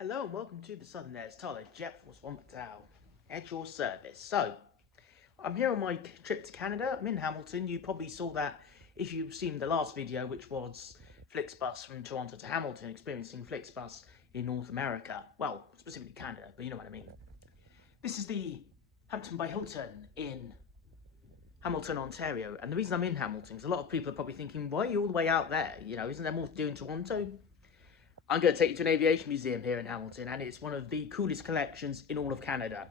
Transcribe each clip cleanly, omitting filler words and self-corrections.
Hello and welcome to the Southern Airs Tyler, Jett Force 1 Battalion, at your service. So, I'm here on my trip to Canada. I'm in Hamilton. You probably saw that if you've seen the last video, which was Flixbus from Toronto to Hamilton, experiencing Flixbus in North America. Well, specifically Canada, but you know what I mean. This is the Hampton by Hilton in Hamilton, Ontario. And the reason I'm in Hamilton is a lot of people are probably thinking, why are you all the way out there? You know, isn't there more to do in Toronto? I'm going to take you to an aviation museum here in Hamilton, and it's one of the coolest collections in all of Canada.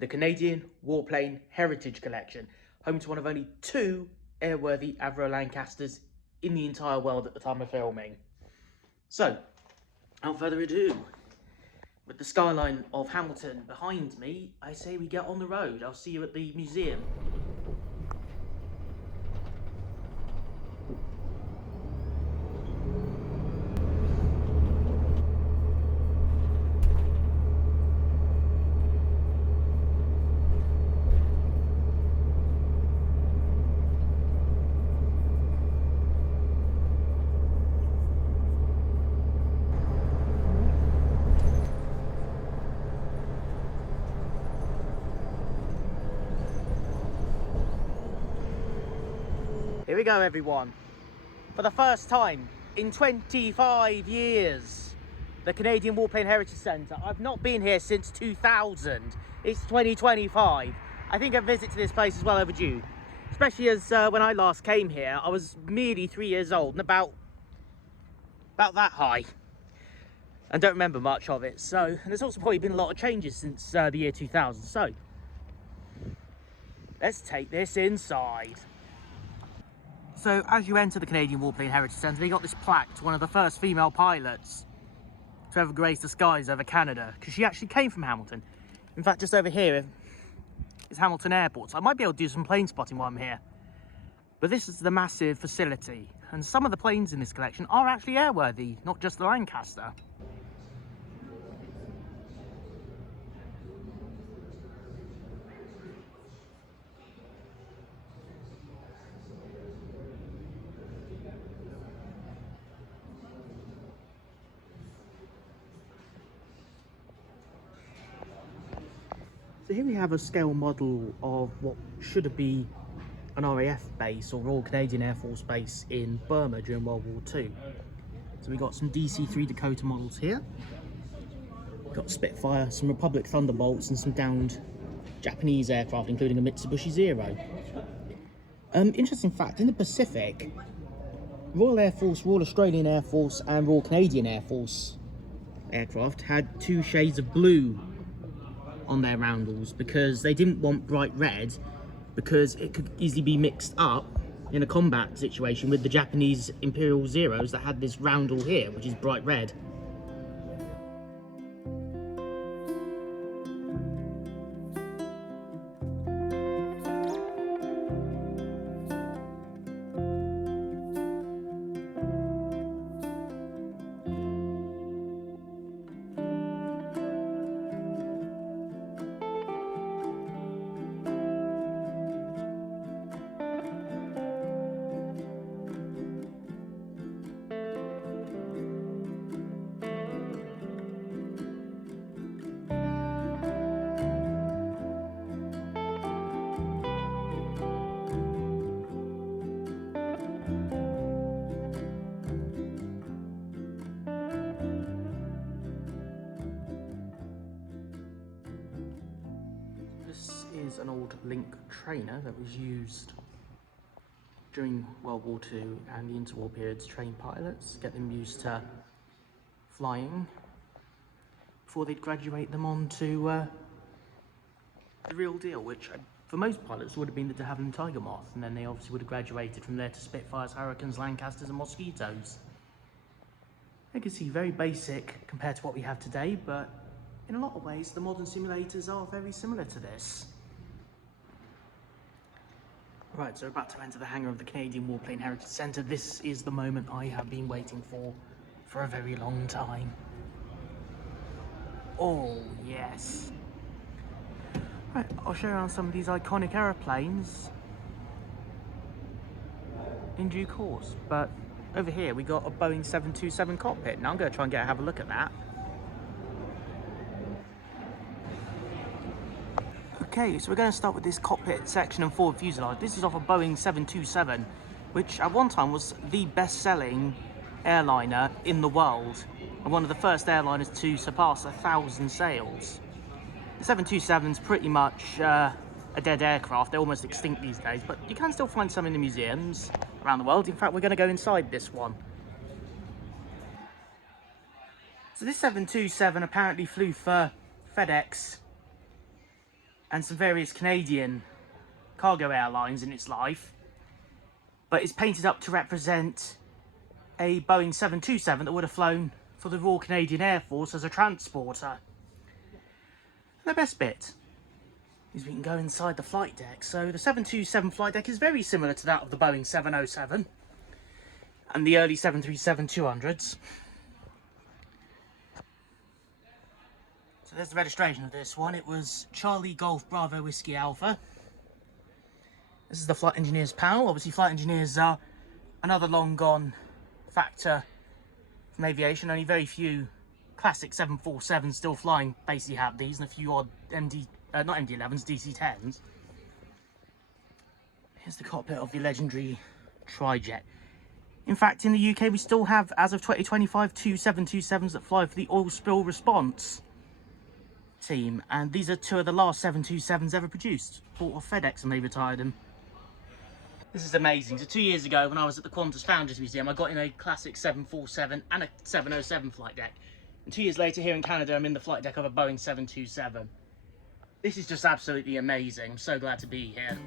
The Canadian Warplane Heritage Collection, home to one of only 2 airworthy Avro Lancasters in the entire world at the time of filming. So, without further ado, with the skyline of Hamilton behind me, I say we get on the road. I'll see you at the museum. Here we go, everyone. For the first time in 25 years, the Canadian Warplane Heritage Centre. I've not been here since 2000. It's 2025. I think a visit to this place is well overdue. Especially as when I last came here, I was merely 3 years old and about that high. And don't remember much of it. So, and there's also probably been a lot of changes since the year 2000. So, let's take this inside. So, as you enter the Canadian Warplane Heritage Centre, they got this plaque to one of the first female pilots to ever grace the skies over Canada, because she actually came from Hamilton. In fact, just over here is Hamilton Airport, so I might be able to do some plane spotting while I'm here. But this is the massive facility, and some of the planes in this collection are actually airworthy, not just the Lancaster. So here we have a scale model of what should be an RAF base, or Royal Canadian Air Force base, in Burma during World War II. So we got some DC-3 Dakota models here. We've got Spitfire, some Republic Thunderbolts, and some downed Japanese aircraft, including a Mitsubishi Zero. Interesting fact, in the Pacific, Royal Air Force, Royal Australian Air Force, and Royal Canadian Air Force aircraft had 2 shades of blue on their roundels because they didn't want bright red, because it could easily be mixed up in a combat situation with the Japanese Imperial Zeros that had this roundel here, which is bright red. This is an old Link trainer that was used during World War II and the interwar period to train pilots, get them used to flying before they'd graduate them on to the real deal, which for most pilots would have been the de Havilland Tiger Moth, and then they obviously would have graduated from there to Spitfires, Hurricanes, Lancasters and Mosquitoes. You can see very basic compared to what we have today, but in a lot of ways the modern simulators are very similar to this. Right, so we're about to enter the hangar of the Canadian Warplane Heritage Centre. This is the moment I have been waiting for a very long time. Oh, yes. Right, I'll show you around some of these iconic aeroplanes in due course, but over here we got a Boeing 727 Cockpit. Now I'm going to try and have a look at that. Okay, so we're going to start with this cockpit section and forward fuselage. This is off a Boeing 727, which at one time was the best-selling airliner in the world, and one of the first airliners to surpass 1,000 sales. The 727's pretty much a dead aircraft. They're almost extinct these days, but you can still find some in the museums around the world. In fact, we're going to go inside this one. So this 727 apparently flew for FedEx and some various Canadian cargo airlines in its life, but it's painted up to represent a Boeing 727 that would have flown for the Royal Canadian Air Force as a transporter. And the best bit is we can go inside the flight deck. So the 727 flight deck is very similar to that of the Boeing 707 and the early 737-200s. So there's the registration of this one. It was Charlie Golf Bravo Whiskey Alpha. This is the flight engineers panel. Obviously flight engineers are another long gone factor from aviation. Only very few classic 747s still flying basically have these, and a few odd not MD-11s, DC-10s. Here's the cockpit of the legendary Tri-Jet. In fact, in the UK we still have, as of 2025, two 727s that fly for the oil spill response team, and these are two of the last 727s ever produced, bought off FedEx, and they retired them. This is amazing. So 2 years ago, when I was at the Qantas Founders Museum, I got in a classic 747 and a 707 flight deck, and 2 years later here in Canada I'm in the flight deck of a Boeing 727. This is just absolutely amazing. I'm so glad to be here.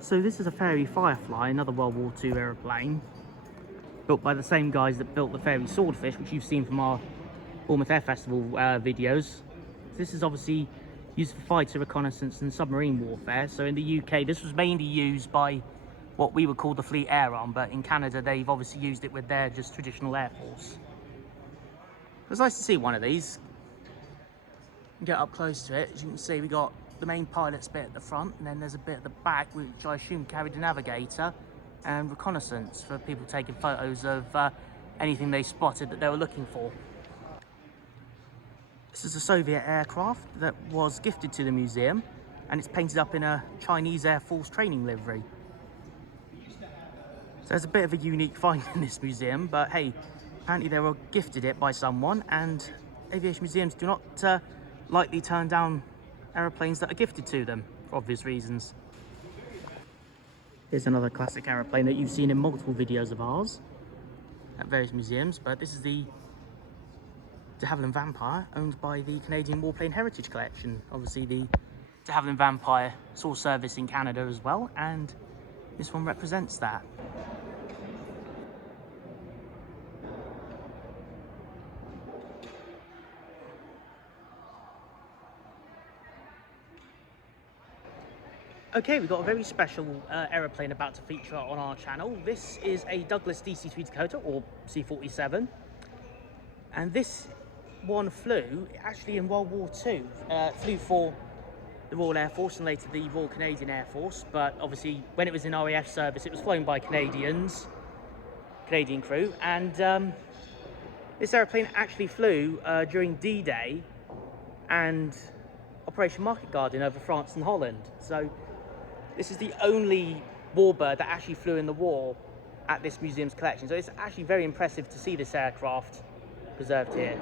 So this is a Fairey Firefly, another World War II aeroplane, built by the same guys that built the Fairey Swordfish, which you've seen from our Bournemouth Air Festival videos. This is obviously used for fighter reconnaissance and submarine warfare. So in the UK, this was mainly used by what we would call the Fleet Air Arm, but in Canada, they've obviously used it with their just traditional Air Force. It was nice to see one of these. Get up close to it. As you can see, we got the main pilot's bit at the front, and then there's a bit at the back which I assume carried a navigator and reconnaissance for people taking photos of anything they spotted that they were looking for. This is a Soviet aircraft that was gifted to the museum, and it's painted up in a Chinese Air Force training livery. So there's a bit of a unique find in this museum, but hey, apparently they were gifted it by someone, and aviation museums do not lightly turn down aeroplanes that are gifted to them for obvious reasons. Here's another classic aeroplane that you've seen in multiple videos of ours at various museums, but this is the de Havilland Vampire, owned by the Canadian Warplane Heritage Collection. Obviously the de Havilland Vampire saw service in Canada as well, and this one represents that. Okay, we've got a very special aeroplane about to feature on our channel. This is a Douglas DC-3 Dakota, or C-47, and this one flew actually in World War II. Flew for the Royal Air Force and later the Royal Canadian Air Force, but obviously when it was in RAF service it was flown by Canadian crew, and this aeroplane actually flew during D-Day and Operation Market Garden over France and Holland. So this is the only warbird that actually flew in the war at this museum's collection. So it's actually very impressive to see this aircraft preserved here.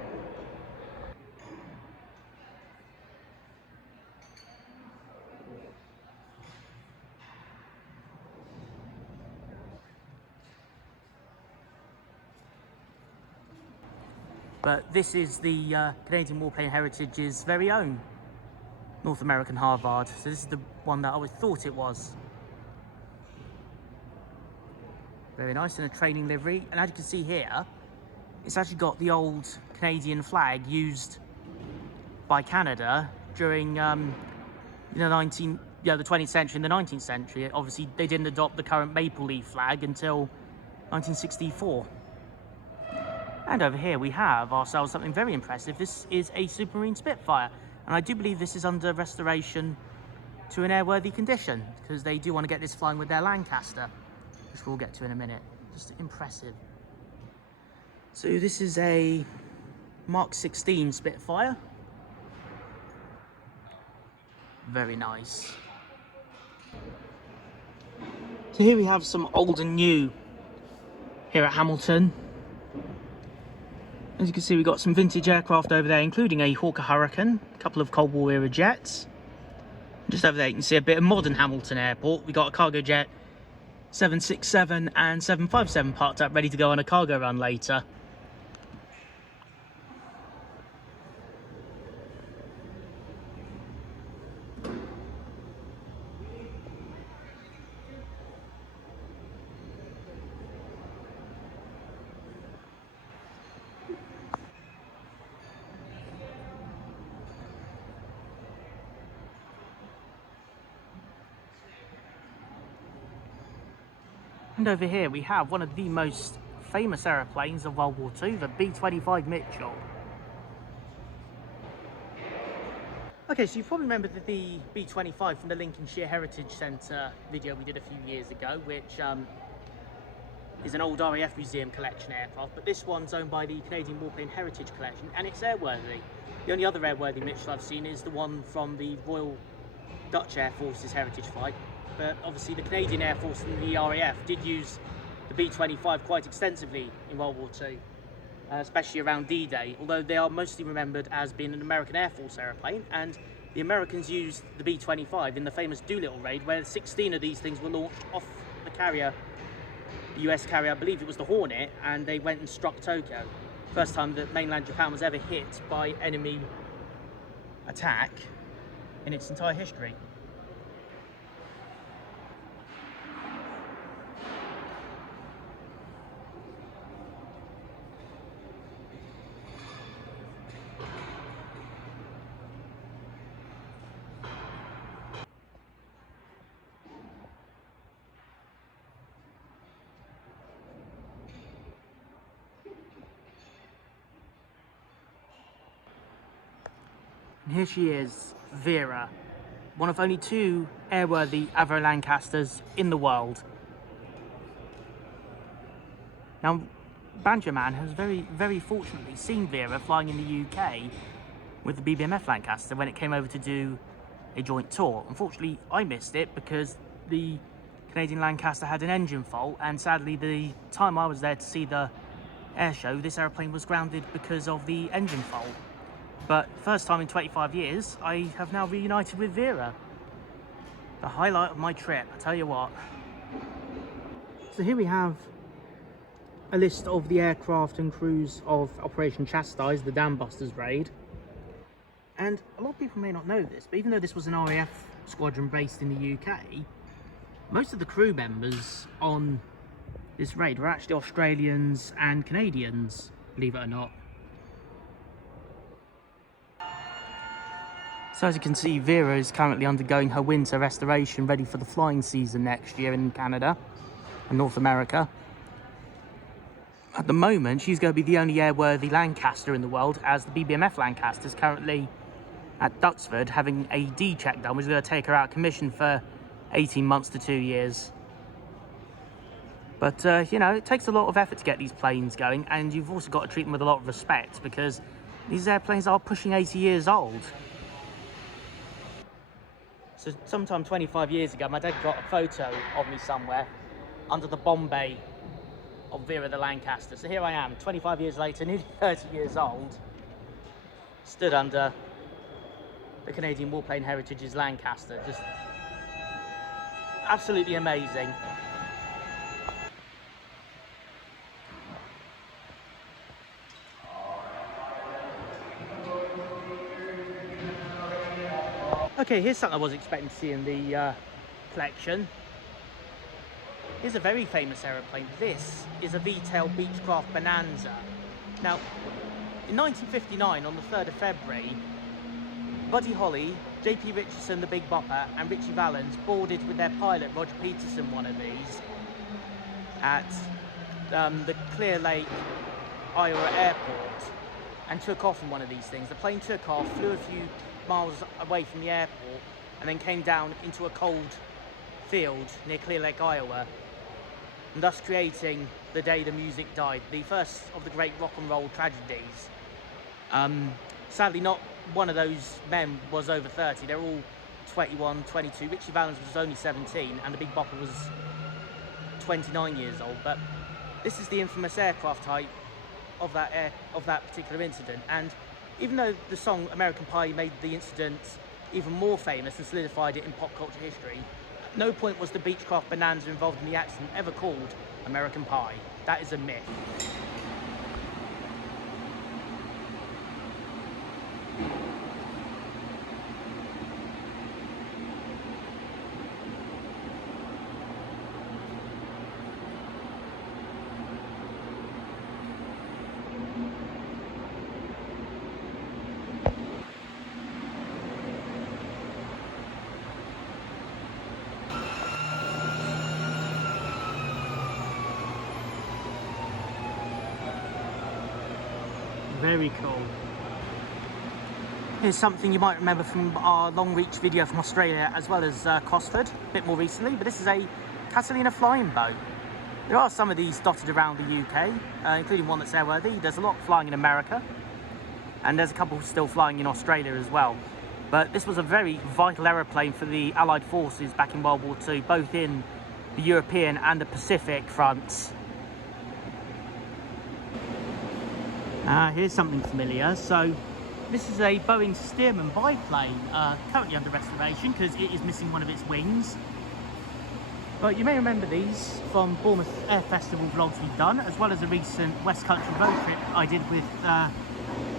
But this is the Canadian Warplane Heritage's very own North American Harvard. So this is the one that I always thought it was. Very nice, in a training livery. And as you can see here, It's actually got the old Canadian flag used by Canada during the 20th century and the 19th century. Obviously, they didn't adopt the current maple leaf flag until 1964. And over here we have ourselves something very impressive. This is a Supermarine Spitfire, and I do believe this is under restoration to an airworthy condition, because they do want to get this flying with their Lancaster, which we'll get to in a minute. Just impressive. So this is a Mark 16 Spitfire. Very nice. So here we have some old and new here at Hamilton. As you can see, we've got some vintage aircraft over there, including a Hawker Hurricane, a couple of Cold War era jets. Just over there you can see a bit of modern Hamilton Airport. We've got a cargo jet 767 and 757 parked up, ready to go on a cargo run later. And over here we have one of the most famous aeroplanes of World War II, the B-25 Mitchell. Okay, so you probably remember the B-25 from the Lincolnshire Heritage Centre video we did a few years ago, which is an old RAF Museum collection aircraft, but this one's owned by the Canadian Warplane Heritage Collection, and it's airworthy. The only other airworthy Mitchell I've seen is the one from the Royal Dutch Air Force's Heritage Flight. But obviously the Canadian Air Force and the RAF did use the B-25 quite extensively in World War II, especially around D-Day, although they are mostly remembered as being an American Air Force aeroplane, and the Americans used the B-25 in the famous Doolittle raid, where 16 of these things were launched off the carrier, the US carrier, I believe it was the Hornet, and they went and struck Tokyo. First time that mainland Japan was ever hit by enemy attack in its entire history. And here she is, Vera, one of only two airworthy Avro Lancasters in the world. Now, Banjo Man has very fortunately seen Vera flying in the UK with the BBMF Lancaster when it came over to do a joint tour. Unfortunately, I missed it because the Canadian Lancaster had an engine fault, and sadly the time I was there to see the air show, this aeroplane was grounded because of the engine fault. But first time in 25 years, I have now reunited with Vera. The highlight of my trip, I tell you what. So here we have a list of the aircraft and crews of Operation Chastise, the Dam Busters raid. And a lot of people may not know this, but even though this was an RAF squadron based in the UK, most of the crew members on this raid were actually Australians and Canadians, believe it or not. So as you can see, Vera is currently undergoing her winter restoration, ready for the flying season next year in Canada and North America. At the moment, she's going to be the only airworthy Lancaster in the world, as the BBMF Lancaster is currently at Duxford having a D check done, which is going to take her out of commission for 18 months to 2 years. But, you know, it takes a lot of effort to get these planes going, and you've also got to treat them with a lot of respect, because these airplanes are pushing 80 years old. So sometime 25 years ago, my dad got a photo of me somewhere under the bomb bay of Vera the Lancaster. So here I am, 25 years later, nearly 30 years old, stood under the Canadian Warplane Heritage's Lancaster. Just absolutely amazing. Okay, here's something I wasn't expecting to see in the collection. Here's a very famous aeroplane. This is a V-tail Beechcraft Bonanza. Now, in 1959, on the 3rd of February, Buddy Holly, J.P. Richardson, the Big Bopper, and Richie Valens boarded with their pilot, Roger Peterson, one of these, at the Clear Lake, Iowa airport, and took off in one of these things. The plane took off, flew a few miles away from the airport, and then came down into a cold field near Clear Lake, Iowa, and thus creating the day the music died, the first of the great rock and roll tragedies. Sadly, not one of those men was over 30. They're all 21, 22. Richie Valens was only 17, and the Big Bopper was 29 years old. But this is the infamous aircraft type of that particular incident. And even though the song American Pie made the incident even more famous and solidified it in pop culture history, at no point was the Beechcraft Bonanza involved in the accident ever called American Pie. That is a myth. Very cool. Here's something you might remember from our long reach video from Australia as well as Cosford, a bit more recently, but this is a Catalina flying boat. There are some of these dotted around the UK, including one that's airworthy. There's a lot flying in America, and there's a couple still flying in Australia as well. But this was a very vital aeroplane for the Allied forces back in World War II, both in the European and the Pacific fronts. Here's something familiar. So this is a Boeing Stearman biplane, currently under restoration because it is missing one of its wings. But you may remember these from Bournemouth Air Festival vlogs we've done, as well as a recent West Country road trip I did with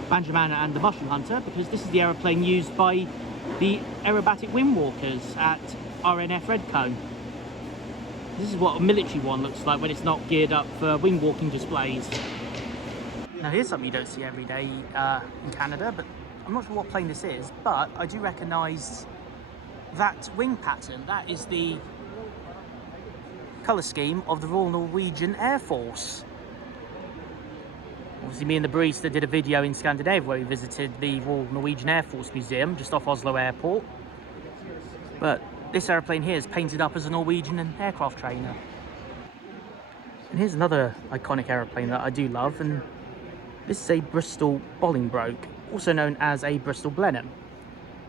Benjamin and the Mushroom Hunter, because this is the aeroplane used by the aerobatic wingwalkers at RNF Redcone. This is what a military one looks like when it's not geared up for wingwalking displays. Now here's something you don't see every day in Canada, but I'm not sure what plane this is, but I do recognise that wing pattern. That is the colour scheme of the Royal Norwegian Air Force. Obviously me and the barista did a video in Scandinavia where we visited the Royal Norwegian Air Force Museum just off Oslo Airport. But this aeroplane here is painted up as a Norwegian aircraft trainer. And here's another iconic aeroplane that I do love, and this is a Bristol Bolingbroke, also known as a Bristol Blenheim.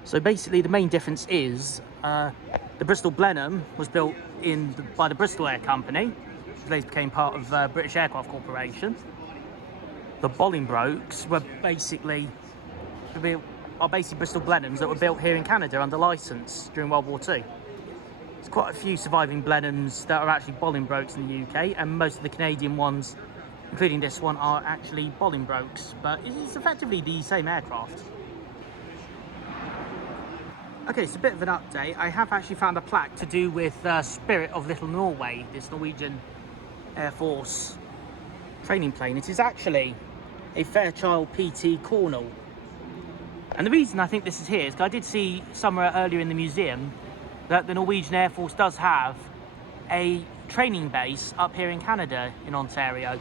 So basically the main difference is the Bristol Blenheim was built by the Bristol Air Company, which later became part of British Aircraft Corporation. The Bolingbroks were basically Bristol Blenheims that were built here in Canada under licence during World War II. There's quite a few surviving Blenheims that are actually Bolingbroks in the UK, and most of the Canadian ones, including this one, are actually Bolingbroks, but it's effectively the same aircraft. Okay, so a bit of an update. I have actually found a plaque to do with Spirit of Little Norway, this Norwegian Air Force training plane. It is actually a Fairchild PT Cornell. And the reason I think this is here is because I did see somewhere earlier in the museum that the Norwegian Air Force does have a training base up here in Canada, in Ontario.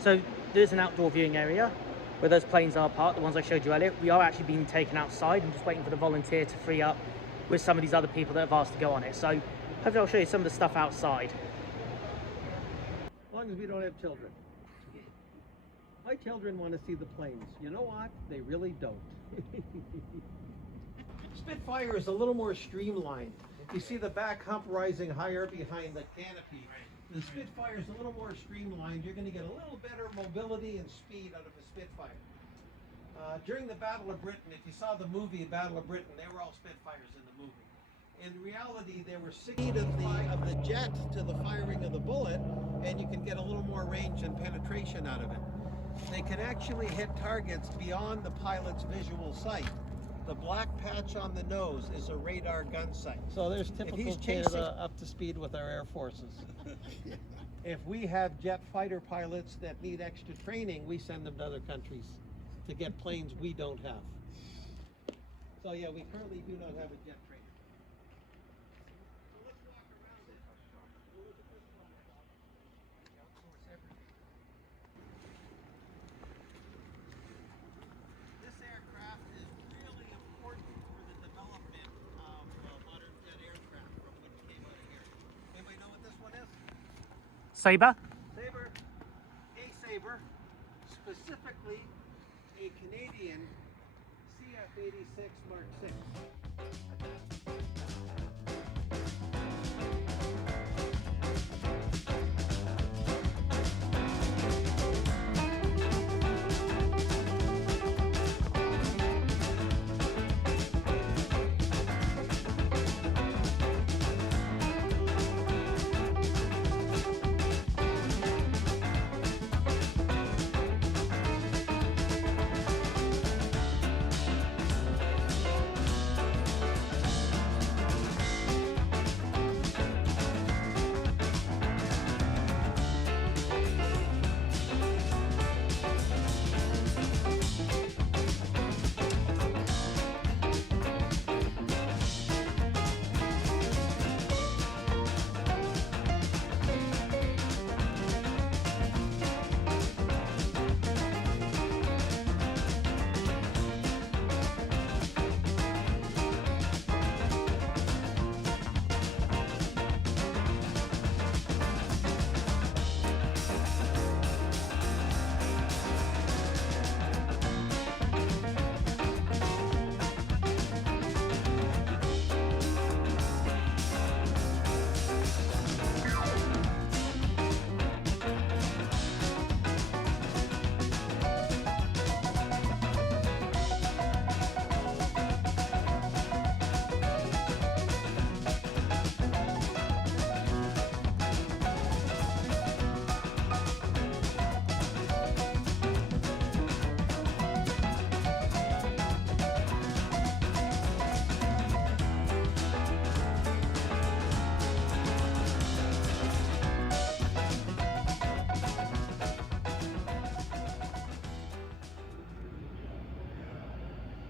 So there's an outdoor viewing area where those planes are parked, the ones I showed you earlier. We are actually being taken outside. I'm just waiting for the volunteer to free up with some of these other people that have asked to go on it. So hopefully I'll show you some of the stuff outside. As long as we don't have children. My children want to see the planes. You know what? They really don't. Spitfire is a little more streamlined. You see the back hump rising higher behind the canopy. The Spitfire is a little more streamlined. You're going to get a little better mobility and speed out of a Spitfire. During the Battle of Britain, if you saw the movie Battle of Britain, they were all Spitfires in the movie. In reality, there were 6 feet of the jet to the firing of the bullet, and you can get a little more range and penetration out of it. They can actually hit targets beyond the pilot's visual sight. The black patch on the nose is a radar gun sight. So there's typical Canada up to speed with our air forces. If we have jet fighter pilots that need extra training, we send them to other countries to get planes we don't have. So yeah, we currently do not have a jet trainer. So let's walk around it. This aircraft is really important for the development of modern jet aircraft from when it came out of here. Anybody know what this one is? Sabre? Sabre. A Sabre. Specifically a Canadian CF-86 Mark VI.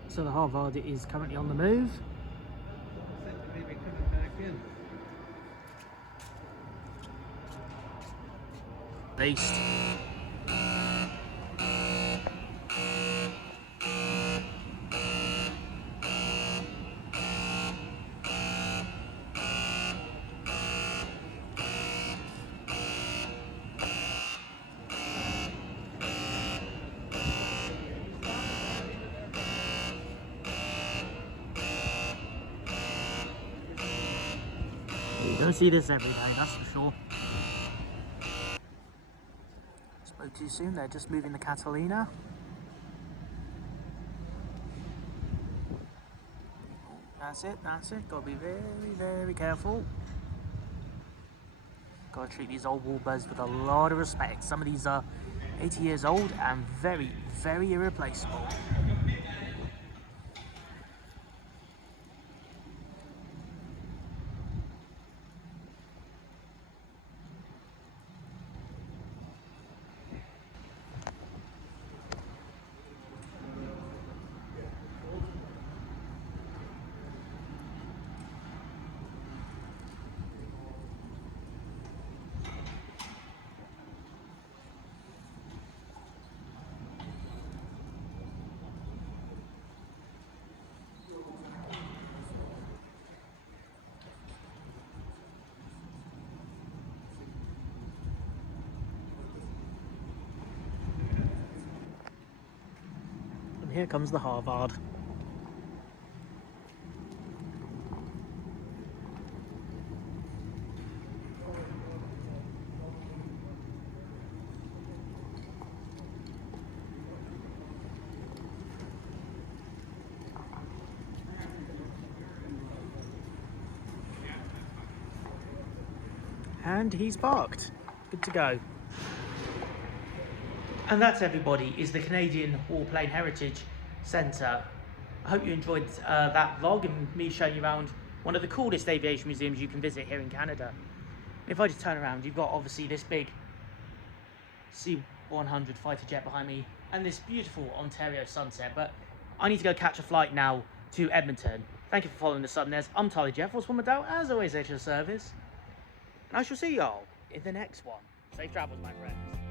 So the Harvard is currently on the move. Maybe coming back in. Beast. You don't see this every day, that's for sure. Spoke too soon, they're just moving the Catalina. That's it, gotta be very, very careful. Gotta treat these old Warbirds with a lot of respect. Some of these are 80 years old and very, very irreplaceable. Here comes the Harvard. And he's parked. Good to go. And that's, everybody, is the Canadian Warplane Heritage Centre. I hope you enjoyed that vlog and me showing you around one of the coolest aviation museums you can visit here in Canada. If I just turn around, you've got obviously this big C-100 fighter jet behind me and this beautiful Ontario sunset, but I need to go catch a flight now to Edmonton. Thank you for following the Subnez. I'm Jett Force, as always, at your service. And I shall see y'all in the next one. Safe travels, my friends.